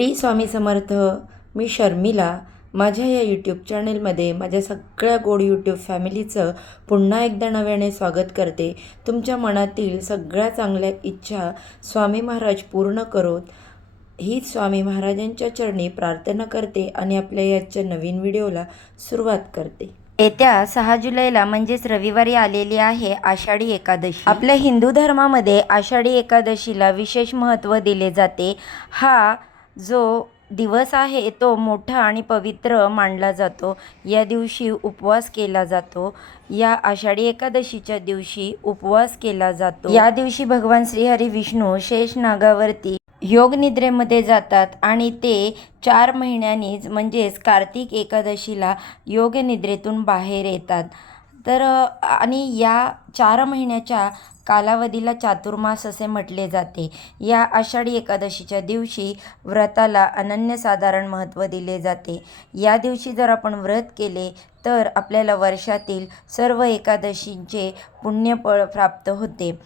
T Swami Samarth मी शर्मिला. माझ्या या YouTube चॅनेलमध्ये माझ्या सगळ्या गोड यूट्यूब फॅमिलीचं पुन्हा एकदा नव्याने स्वागत करते. तुमच्या मनातील सगळ्या चांगल्या इच्छा स्वामी महाराज पूर्ण करोत. हीच स्वामी महाराजांच्या चरणी प्रार्थना करते आणि आपल्या याच्या नवीन व्हिडिओला सुरुवात करते. येत्या सहा जुलैला म्हणजेच रविवारी आलेली आहे आषाढी एकादशी. आपल्या हिंदू धर्मामध्ये आषाढी एकादशीला विशेष महत्त्व दिले जाते. हा जो दिवस आहे तो मोठा आणि पवित्र मानला जातो. या दिवशी उपवास केला जातो. या आषाढी एकादशीच्या दिवशी उपवास केला जातो. या दिवशी भगवान श्रीहरी विष्णू शेष नागावरती योग निद्रेमध्ये जातात आणि ते चार महिन्यांनीच म्हणजेच कार्तिक एकादशीला योग निद्रेतून बाहेर येतात. तर आणि या चार महिन्याच्या कालावधीला चातुर्मास असे म्हटले जाते. या आषाढी एकादशीच्या दिवशी व्रताला अनन्यसाधारण महत्त्व दिले जाते. या दिवशी जर आपण व्रत केले तर आपल्याला वर्षातील सर्व एकादशींचे पुण्यफळ प्राप्त होते.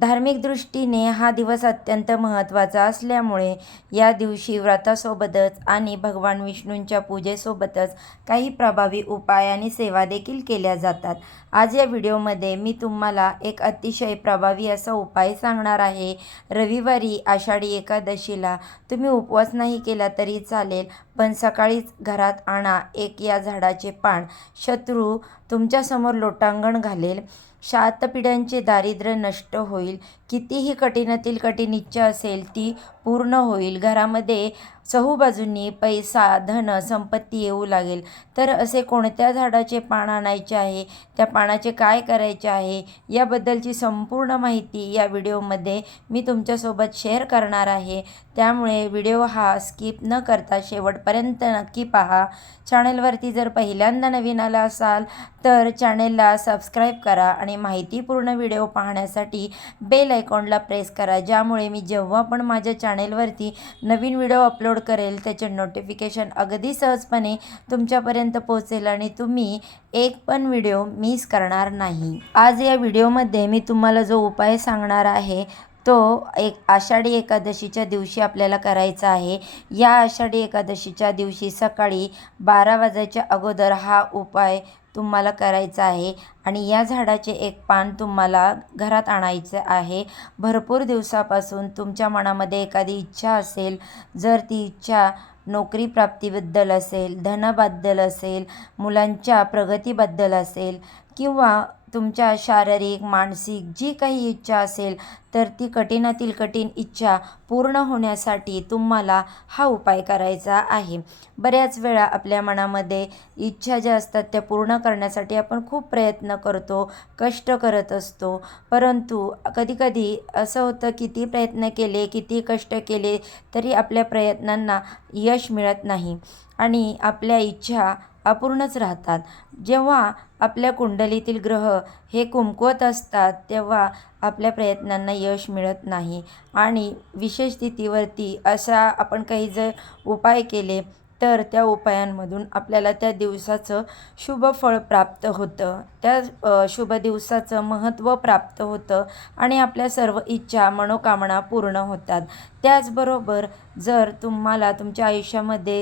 धार्मिक दृष्टीने हा दिवस अत्यंत महत्त्वाचा असल्यामुळे या दिवशी व्रतासोबतच आणि भगवान विष्णूंच्या पूजेसोबतच काही प्रभावी उपाय आणि सेवा देखील केल्या जातात. आज या व्हिडिओमध्ये मी तुम्हाला एक अतिशय प्रभावी असा उपाय सांगणार आहे. रविवारी आषाढी एकादशीला तुम्ही उपवास नाही केला तरी चालेल पण सकाळीच घरात आणा एक या झाडाचे पान. शत्रू तुमच्यासमोर लोटांगण घालेल. शातपिढ्यांचे दारिद्र्य नष्ट होईल. कितीही कठीणातील कठीण इच्छा असेल ती पूर्ण होईल. घरामध्ये चहूबाजूंनी पैसा धन संपत्ती येऊ लागेल. तर असे कोणत्या झाडाचे पान आणायचे आहे? त्या पानाचे काय करायचे आहे? याबद्दलची संपूर्ण माहिती या व्हिडिओमध्ये मी तुमच्यासोबत शेअर करणार आहे. त्यामुळे व्हिडिओ हा स्किप न करता शेवटपर्यंत नक्की पहा. चॅनलवरती जर पहिल्यांदा नवीन आला असाल तर चॅनेलला सबस्क्राईब करा आणि माहितीपूर्ण व्हिडिओ पाहण्यासाठी बेल आयकॉनला प्रेस करा ज्यामुळे मी जेव्हा पण माझ्या चॅनेलवरती नवीन व्हिडिओ अपलोड करेल त्याचे नोटिफिकेशन अगदी सहजपणे तुमच्यापर्यंत पोहोचेल आणि तुम्ही एक पण व्हिडिओ मिस करणार नाही. आज या व्हिडिओमध्ये मी तुम्हाला जो उपाय सांगणार आहे तो एक आषाढी एकादशीच्या दिवशी आपल्याला करायचा आहे. या आषाढी एकादशीच्या दिवशी सकाळी बारा वाजायच्या अगोदर हा उपाय तुम्हाला करायचा आहे आणि या झाडाचे एक पान तुम्हाला घरात आणायचं आहे. भरपूर दिवसापासून तुमच्या मनामध्ये एखादी इच्छा असेल जर ती इच्छा नोकरी प्राप्तीबद्दल असेल धनाबद्दल असेल मुलांच्या प्रगतीबद्दल असेल किंवा तुमच्या शारीरिक मानसिक जी काही इच्छा असेल तर ती कठीणातील कठीण इच्छा पूर्ण होण्यासाठी तुम्हाला हा उपाय करायचा आहे. बऱ्याच वेळा आपल्या मनामध्ये इच्छा ज्या असतात त्या पूर्ण करण्यासाठी आपण खूप प्रयत्न करतो कष्ट करत असतो. परंतु कधीकधी असं होतं किती प्रयत्न केले किती कष्ट केले तरी आपल्या प्रयत्नांना यश मिळत नाही. आणि आपल्या इच्छा अपूर्णच राहतात. जेव्हा आपल्या कुंडलीतील ग्रह हे कुमकुवत असतात तेव्हा आपल्या प्रयत्नांना यश मिळत नाही. आणि विशेष स्थितीवरती असा आपण काही जर उपाय केले तर त्या उपायांमधून आपल्याला त्या दिवसाचं शुभ फळ प्राप्त होतं. त्या शुभ दिवसाचं महत्त्व प्राप्त होतं आणि आपल्या सर्व इच्छा मनोकामना पूर्ण होतात. त्याचबरोबर जर तुम्हाला तुमच्या आयुष्यामध्ये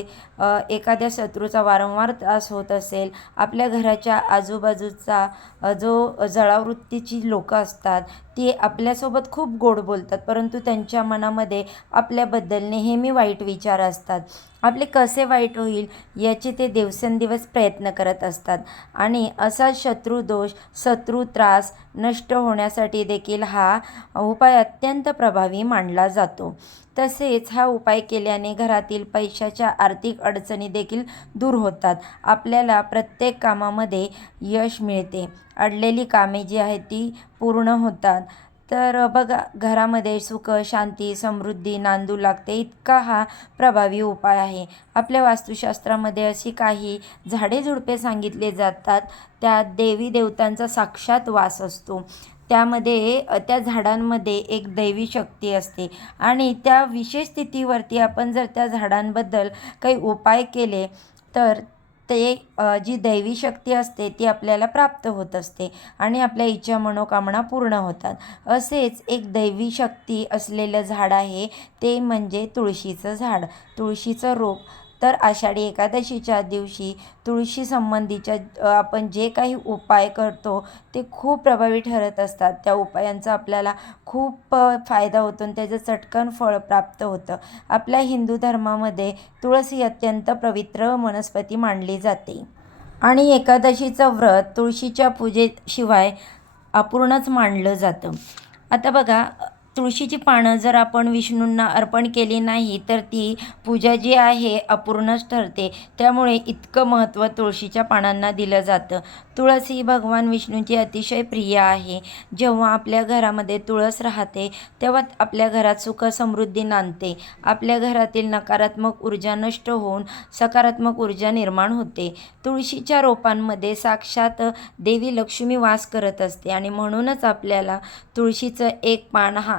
एखाद्या शत्रूचा वारंवार त्रास होत असेल आपल्या घराच्या आजूबाजूचा जो जळावृत्तीची लोकं असतात ती आपल्यासोबत खूप गोड बोलतात. परंतु त्यांच्या मनामध्ये आपल्याबद्दल नेहमी वाईट विचार असतात. आपले कसे वाईट होईल याचे ते दिवसेंदिवस प्रयत्न करत असतात. आणि असा शत्रुदोष शत्रू त्रास नष्ट होण्यासाठी देखील हा उपाय अत्यंत प्रभावी मानला जातो. तसेच हा उपाय केल्याने घरातील पैशाच्या आर्थिक अडचणी देखील दूर होतात. आपल्याला प्रत्येक कामामध्ये यश मिळते. अडलेली कामे जी आहेत ती पूर्ण होतात. तर बघा घरामध्ये सुख शांती समृद्धी नांदू लागते इतका हा प्रभावी उपाय आहे. आपल्या वास्तुशास्त्रामध्ये अशी काही झाडे झुडपे सांगितले जातात त्यात देवी देवतांचा साक्षात वास असतो. त्यामध्ये त्या झाडांमध्ये एक दैवी शक्ती असते आणि त्या विशेष स्थितीवरती आपण जर त्या झाडांबद्दल काही उपाय केले तर ते जी दैवी शक्ती असते ती आपल्याला प्राप्त होत असते आणि आपल्या इच्छा मनोकामना पूर्ण होतात. असेच एक दैवी शक्ती असलेलं झाड आहे ते म्हणजे तुळशीचं झाड. तुळशीचं रोप तर आषाढी एकादशीच्या दिवशी तुळशी संबंधीच्या आपण जे काही उपाय करतो ते खूप प्रभावी ठरत असतात. त्या उपायांचा आपल्याला खूप फायदा होतो आणि त्याचं चटकन फळ प्राप्त होतं. आपल्या हिंदू धर्मामध्ये तुळस ही अत्यंत पवित्र वनस्पती मानली जाते. आणि एकादशीचं व्रत तुळशीच्या पूजेशिवाय अपूर्णच मानलं जातं. आता बघा तुळशीची पानं जर आपण विष्णूंना अर्पण केली नाही तर ती पूजा जी आहे अपूर्णच ठरते. त्यामुळे इतकं महत्त्व तुळशीच्या पानांना दिलं जातं. तुळस ही भगवान विष्णूची अतिशय प्रिय आहे. जेव्हा आपल्या घरामध्ये तुळस राहते तेव्हा आपल्या घरात सुख समृद्धी नांदते. आपल्या घरातील नकारात्मक ऊर्जा नष्ट होऊन सकारात्मक ऊर्जा निर्माण होते. तुळशीच्या रोपांमध्ये साक्षात देवी लक्ष्मी वास करत असते आणि म्हणूनच आपल्याला तुळशीचं एक पान हा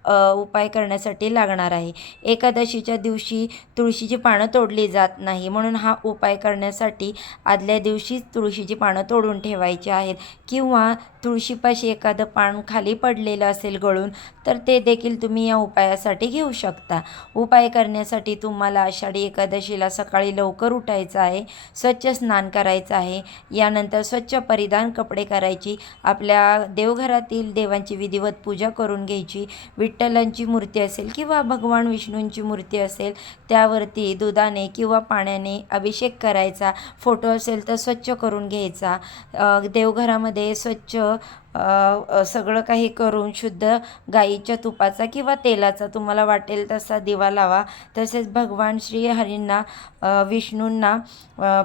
उपाय करण्यासाठी लागणार आहे. एकादशीच्या दिवशी तुळशीची पानं तोडली जात नाही म्हणून हा उपाय करण्यासाठी आदल्या दिवशीच तुळशीची पानं तोडून ठेवायची आहेत. किंवा तुळशीपाशी एखादं पान खाली पडलेलं असेल गळून तर ते देखील तुम्ही या उपायासाठी घेऊ शकता. उपाय करण्यासाठी तुम्हाला आषाढी एकादशीला सकाळी लवकर उठायचं आहे स्वच्छ स्नान करायचं आहे यानंतर स्वच्छ परिधान कपडे करायची आपल्या देवघरातील देवांची विधिवत पूजा करून घ्यायची विठ्ठलांची मूर्ती असेल किंवा भगवान विष्णूंची मूर्ती असेल त्यावरती दुधाने किंवा पाण्याने अभिषेक करायचा. फोटो असेल तर स्वच्छ करून घ्यायचा. देवघरामध्ये स्वच्छ सगळं काही करून शुद्ध गाईच्या तुपाचा किंवा तेलाचा तुम्हाला वाटेल तसा दिवा लावा. तसेच भगवान श्री हरींना विष्णूंना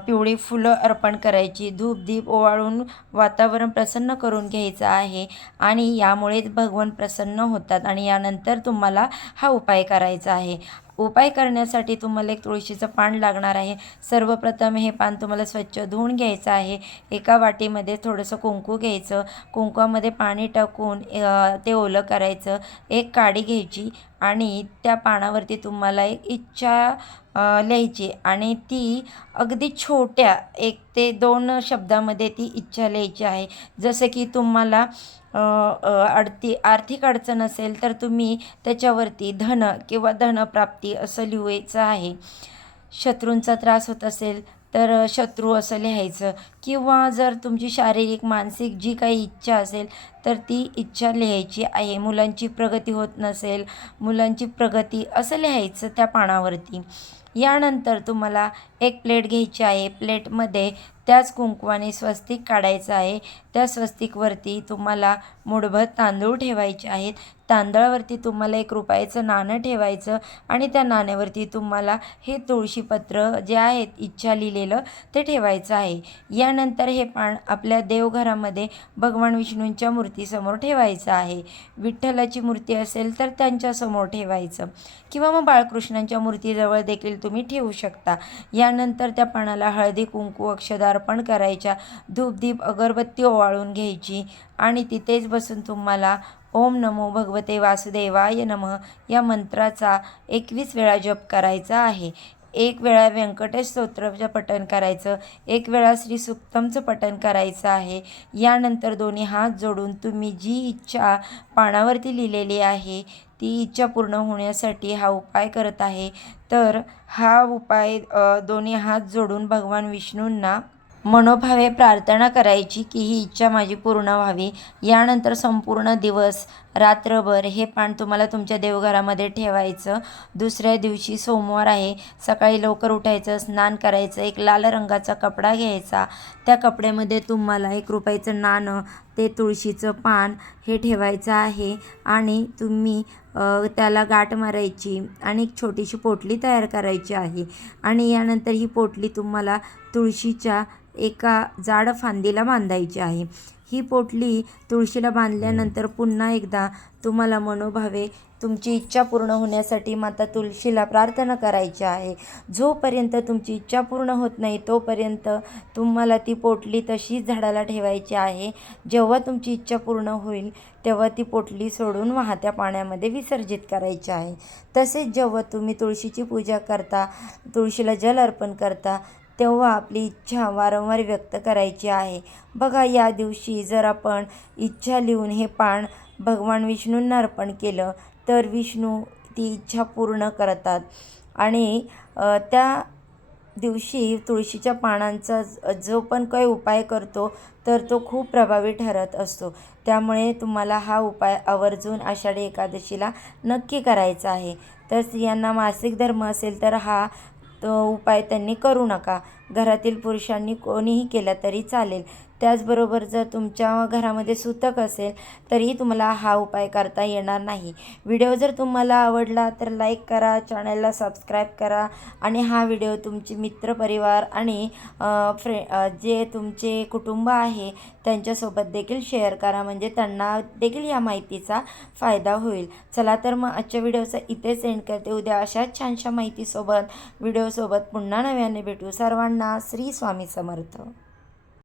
पिवळी फुलं अर्पण करायची. धूप दीप ओवाळून वातावरण प्रसन्न करून घ्यायचं आहे आणि यामुळेच भगवान प्रसन्न होतात आणि यानंतर तुम्हाला हा उपाय करायचा आहे. उपाय करण्यासाठी तुम्हाला एक तुळशीचं पान लागणार आहे. सर्वप्रथम हे पान तुम्हाला स्वच्छ धुवून घ्यायचं आहे. एका वाटीमध्ये थोडंसं कुंकू घ्यायचं. कुंकवामध्ये पाणी टाकून ते ओलं करायचं. एक काडी घ्यायची आणि त्या पानावरती तुम्हाला एक इच्छा लिहायची आणि ती अगदी छोट्या एक ते दोन शब्दामध्ये ती इच्छा लिहायची आहे. जसं की तुम्हाला अडती आर्थिक अडचण असेल तर तुम्ही त्याच्यावरती धन किंवा धनप्राप्ती असं लिहायचं आहे. शत्रूंचा त्रास होत असेल तर शत्रू असं लिहायचं. किंवा जर तुमची शारीरिक मानसिक जी काही इच्छा असेल तर ती इच्छा लिहायची आहे. मुलांची प्रगती होत नसेल मुलांची प्रगती असं लिहायचं त्या पानावरती. यानंतर तुम्हाला एक प्लेट घ्यायची आहे. प्लेटमध्ये त्याच कुंकवाने स्वस्तिक काढायचं आहे. त्या स्वस्तिकवरती तुम्हाला मुठभर तांदूळ ठेवायचे आहेत. तांदळावरती तुम्हाला एक रुपयाचं नाणं ठेवायचं आणि त्या नाण्यावरती तुम्हाला हे तुळशीपत्र जे आहेत इच्छा लिहिलेलं ते ठेवायचं आहे. यानंतर हे पान आपल्या देवघरामध्ये भगवान विष्णूंच्या मूर्तीसमोर ठेवायचं आहे. विठ्ठलाची मूर्ती असेल तर त्यांच्यासमोर ठेवायचं. किंवा मग बाळकृष्णांच्या मूर्तीजवळ देखील तुम्ही ठेवू शकता. या यानंतर त्या पानाला हळदी कुंकू अक्षदा अर्पण करायच्या. धूपदीप अगरबत्ती ओवाळून घ्यायची आणि तिथेच बसून तुम्हाला ओम नमो भगवते वासुदेवाय नमः या मंत्राचा एकवीस वेळा जप करायचा आहे. एक वेळा व्यंकटेश स्तोत्रचं पठण करायचं. एक वेळा श्री सुक्तमचं पठण करायचं आहे. यानंतर दोन्ही हात जोडून तुम्ही जी इच्छा पानावरती लिहिलेली आहे ती इच्छा पूर्ण होण्यासाठी हा उपाय करत आहे. तर हा उपाय दोन्ही हात जोडून भगवान विष्णूंना मनोभावे प्रार्थना करायची की ही इच्छा माझी पूर्ण व्हावी. यानंतर संपूर्ण दिवस रात्रभर हे पान तुम्हाला तुमच्या देवघरामध्ये ठेवायचं. दुसऱ्या दिवशी सोमवार आहे. सकाळी लवकर उठायचं स्नान करायचं एक लाल रंगाचा कपडा घ्यायचा. त्या कपड्यामध्ये तुम्हाला एक रुपयाचं नाणं ते तुळशीचं पान हे ठेवायचं आहे. आणि तुम्ही त्याला गाठ मारायची आणि एक छोटीशी पोटली तयार करायची आहे. आणि यानंतर ही पोटली तुम्हाला तुळशीच्या एका जाड फांदीला बांधायची आहे. ही पोटली तुळशीला बांधल्यानंतर पुन्हा एकदा तुम्हाला मनोभावे तुमची इच्छा पूर्ण होण्यासाठी माता तुळशीला प्रार्थना करायची आहे. जोपर्यंत तुमची इच्छा पूर्ण होत नाही तोपर्यंत तुम्हाला ती पोटली तशीच झाडाला ठेवायची आहे. जेव्हा तुमची इच्छा पूर्ण होईल तेव्हा ती पोटली सोडून वाहत्या पाण्यामध्ये विसर्जित करायची आहे. तसेच जेव्हा तुम्ही तुळशीची पूजा करता तुळशीला जल अर्पण करता तेव्हा आपली इच्छा वारंवार व्यक्त करायची आहे. बघा या दिवशी जर आपण इच्छा लिहून हे पान भगवान विष्णूंना अर्पण केलं तर विष्णू ती इच्छा पूर्ण करतात. आणि त्या दिवशी तुळशीच्या पानांचा जो पण काही उपाय करतो तर तो खूप प्रभावी ठरत असतो. त्यामुळे तुम्हाला हा उपाय आवर्जून आषाढी एकादशीला नक्की करायचा आहे. तर स्त्रियांना मासिक धर्म असेल तर हा तो उपाय त्यांनी करू नका. घरातील पुरुषांनी कोणीही केला तरी चालेल. त्याचबरोबर जर तुमच्या घरामध्ये सुतक असेल तरीही तुम्हाला हा उपाय करता येणार नाही. व्हिडिओ जर तुम्हाला आवडला तर लाईक करा चॅनलला सबस्क्राईब करा आणि हा व्हिडिओ तुमचे मित्रपरिवार आणि फ्रे जे तुमचे कुटुंब आहे त्यांच्यासोबत देखील शेअर करा. म्हणजे त्यांना देखील या माहितीचा फायदा होईल. चला तर मग आजच्या व्हिडिओचा इथेच एंड करते. उद्या अशाच छानशा माहितीसोबत व्हिडिओसोबत पुन्हा नव्याने भेटू. सर्वांना श्री स्वामी समर्थ.